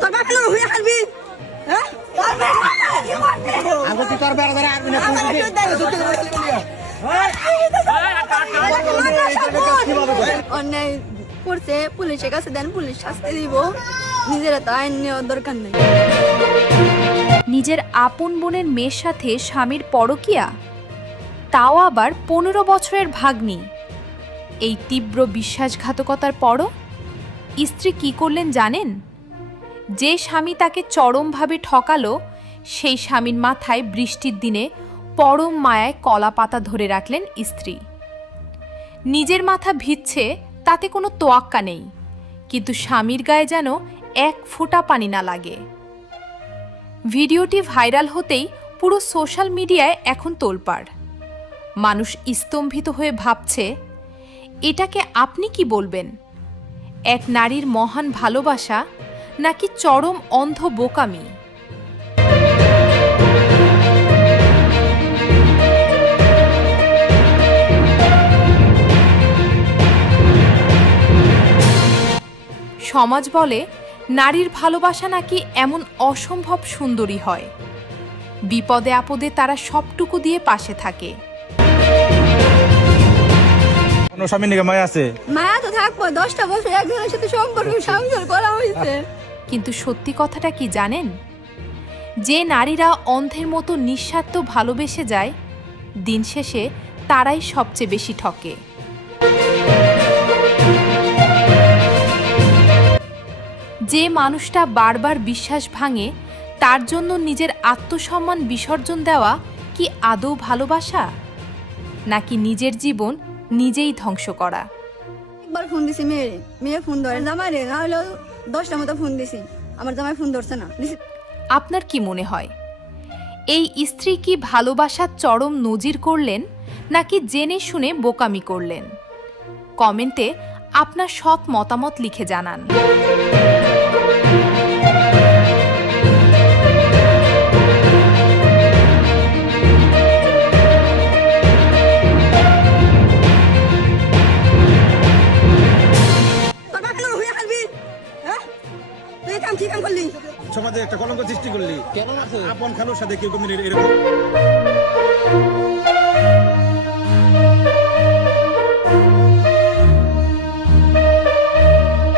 তোর বাপ কেন হয়ে খাবি হ্যাঁ আগে তুই তোর বেড়া ধরে আসবি না অন্যায় করছে পুলিশের কাছে দেন, পুলিশ শাস্তি দিব, নিজেরা তো আইন নেওয়ার দরকার নেই। নিজের আপন বোনের মেয়ের সাথে স্বামীর পরকীয়া, তাও আবার 15 বছরের ভাগ্নি। এই তীব্র বিশ্বাসঘাতকতার পরও স্ত্রী কী করলেন জানেন? যে স্বামী তাকে চরমভাবে ঠকালো, সেই স্বামীর মাথায় বৃষ্টির দিনে পরম মায়ায় কলা পাতা ধরে রাখলেন স্ত্রী। নিজের মাথা ভিজছে তাতে কোনো তোয়াক্কা নেই, কিন্তু স্বামীর গায়ে যেন এক ফোঁটা পানি না লাগে। ভিডিওটি ভাইরাল হতেই পুরো সোশ্যাল মিডিয়ায় এখন তোলপাড়। মানুষ স্তম্ভিত হয়ে ভাবছে, এটাকে আপনি কি বলবেন? এক নারীর মহান ভালোবাসা নাকি চরম অন্ধ বোকামি? সমাজ বলে নারীর ভালোবাসা নাকি এমন অসম্ভব সুন্দরী হয়, বিপদে আপদে তারা সবটুকু দিয়ে পাশে থাকে। স্বামী নিকে মায়া আছে, মায়া তো থাকবো, 10টা বছর একজনের সাথে সম্পর্ক সংসার করা হয়েছে। কিন্তু সত্যি কথাটা কি জানেন? যে নারীরা অন্ধের মতো নিঃস্বার্থ ভালোবেসে যায়, দিন শেষে তারাই সবচেয়ে বেশি ঠকে। যে মানুষটা বারবার বিশ্বাস ভাঙে, তার জন্য নিজের আত্মসম্মান বিসর্জন দেওয়া কি আদৌ ভালোবাসা, নাকি নিজের জীবন নিজেই ধ্বংস করা? একবার ফোন দিছি মেয়ে ফোন ধরে, জামাই রে না হলেও 10টা মতো ফোন দিছি, আমার জামাই ফোন ধরছে না। আপনার কি মনে হয়, এই স্ত্রী কি ভালোবাসার চরম নজির করলেন, নাকি জেনে শুনে বোকামি করলেন? কমেন্টে আপনার সৎ মতামত লিখে জানান। তোর বাপ কেন হয়ে খাবি হ্যাঁ তুই কাম কি কাম করলি? সমাজে একটা কলঙ্ক সৃষ্টি করলি। কেন আপন খালুর সাথে কেউ এরকম